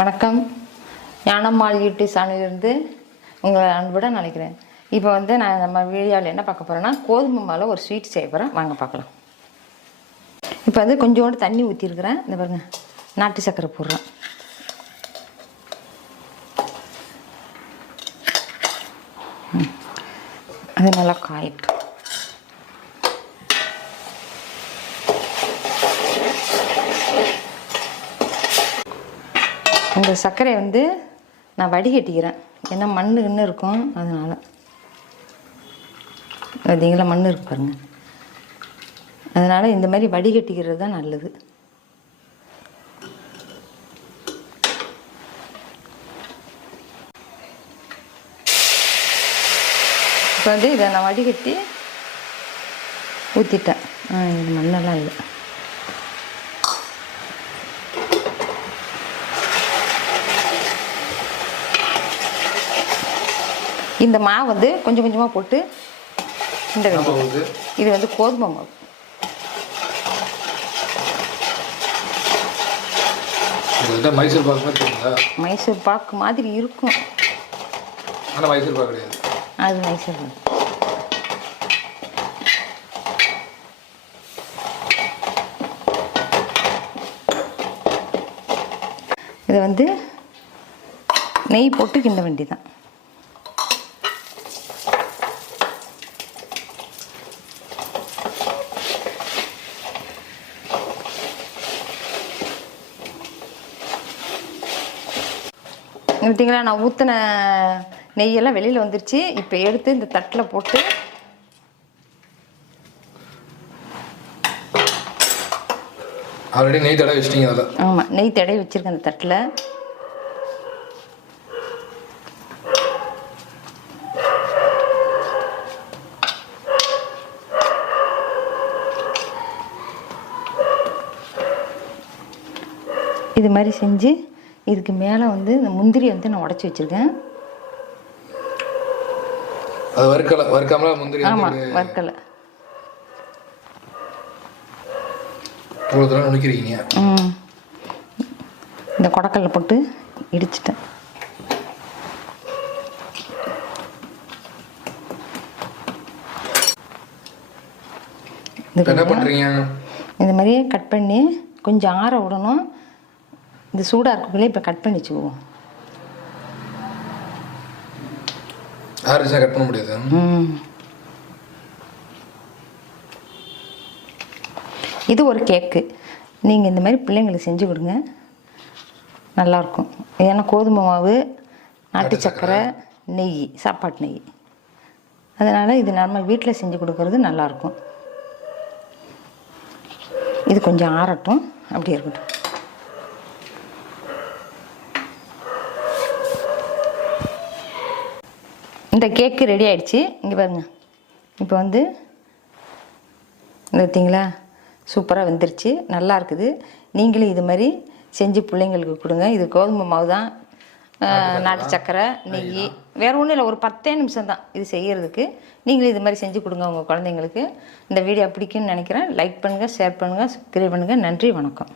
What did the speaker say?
வணக்கம். ஞானம்மாள் யூடியூப் சேனலிலிருந்து உங்களை அன்புடன் நினைக்கிறேன். இப்போ நான் நம்ம வீடியோவில் என்ன பார்க்க போகிறேன்னா, கோதுமை மாவில் ஒரு ஸ்வீட் செய்ய போகிறேன். வாங்க பார்க்கலாம். இப்போ கொஞ்சோண்டு தண்ணி ஊற்றிருக்கிறேன். இந்த பாருங்க, நாட்டு சர்க்கரை போடுறேன். அது நல்லா காயிட்டு. இந்த சர்க்கரையை நான் வடிகட்டிக்கிறேன். ஏன்னா மண் இன்னும் இருக்கும், அதனால் பார்த்தீங்களா மண் இருக்கு பாருங்க. அதனால் இந்த மாதிரி வடிகட்டிக்கிறது தான் நல்லது. இப்போ இதை நான் வடிகட்டி ஊற்றிட்டேன். இது மண்ணெல்லாம் இல்லை. இந்த மாவு கொஞ்சம் கொஞ்சமாக போட்டு இந்த இது கோதுமை மாவு. மைசூர் பாக்கு மாதிரி இருக்கும். அது மைசூர் பாக்கு. இதை நெய் போட்டு கிண்ட வேண்டியதான். பார்த்தீங்களா, நான் ஊற்றின நெய்யெல்லாம் வெளியில் வந்துருச்சு. இப்போ எடுத்து இந்த தட்டில் போட்டு ஆல்ரெடி நெய் தடவை வச்சிட்டீங்க அதில்? ஆமாம், நெய் தடவை வச்சுருக்கேன் அந்த தட்டில். இது மாதிரி செஞ்சு இதுக்கு மேலே இந்த முந்திரி நான் உடச்சி வச்சுருக்கேன். அது வறுக்காமல முந்திரி? ஆமாம், வறுக்கலை. நுணுக்கிறீங்க? இந்த கொடக்கல்ல போட்டு இடிச்சிட்டேன். என்ன பண்ணுறீங்க? இந்த மாதிரியே கட் பண்ணி கொஞ்சம் ஆற விடணும். இந்த சூடாக இருக்குள்ளே இப்போ கட் பண்ணி வச்சுக்குவோம். கட் பண்ண முடியாது. இது ஒரு கேக்கு. நீங்கள் இந்த மாதிரி பிள்ளைங்களுக்கு செஞ்சு கொடுங்க, நல்லாயிருக்கும். ஏன்னா கோதுமை மாவு, நாட்டு சர்க்கரை, நெய், சாப்பாட்டு நெய். அதனால் இது நம்ம வீட்டில் செஞ்சு கொடுக்கறது நல்லாயிருக்கும். இது கொஞ்சம் ஆறட்டும், அப்படியே இருக்கட்டும். இந்த கேக்கு ரெடி ஆகிடுச்சு. இங்கே பாருங்க. இப்போ பார்த்தீங்களா, சூப்பராக வெந்துருச்சு, நல்லா இருக்குது. நீங்களும் இது மாதிரி செஞ்சு பிள்ளைங்களுக்கு கொடுங்க. இது கோதுமை மாவு தான், நாட்டு சர்க்கரை, நெய், வேறு ஒன்றும் இல்லை. ஒரு 10 நிமிஷம் தான் இது செய்கிறதுக்கு. நீங்களும் இது மாதிரி செஞ்சு கொடுங்க உங்கள் குழந்தைங்களுக்கு. இந்த வீடியோ பிடிக்குன்னு நினைக்கிறேன். லைக் பண்ணுங்கள், ஷேர் பண்ணுங்கள், சப்ஸ்கிரைப் பண்ணுங்கள். நன்றி, வணக்கம்.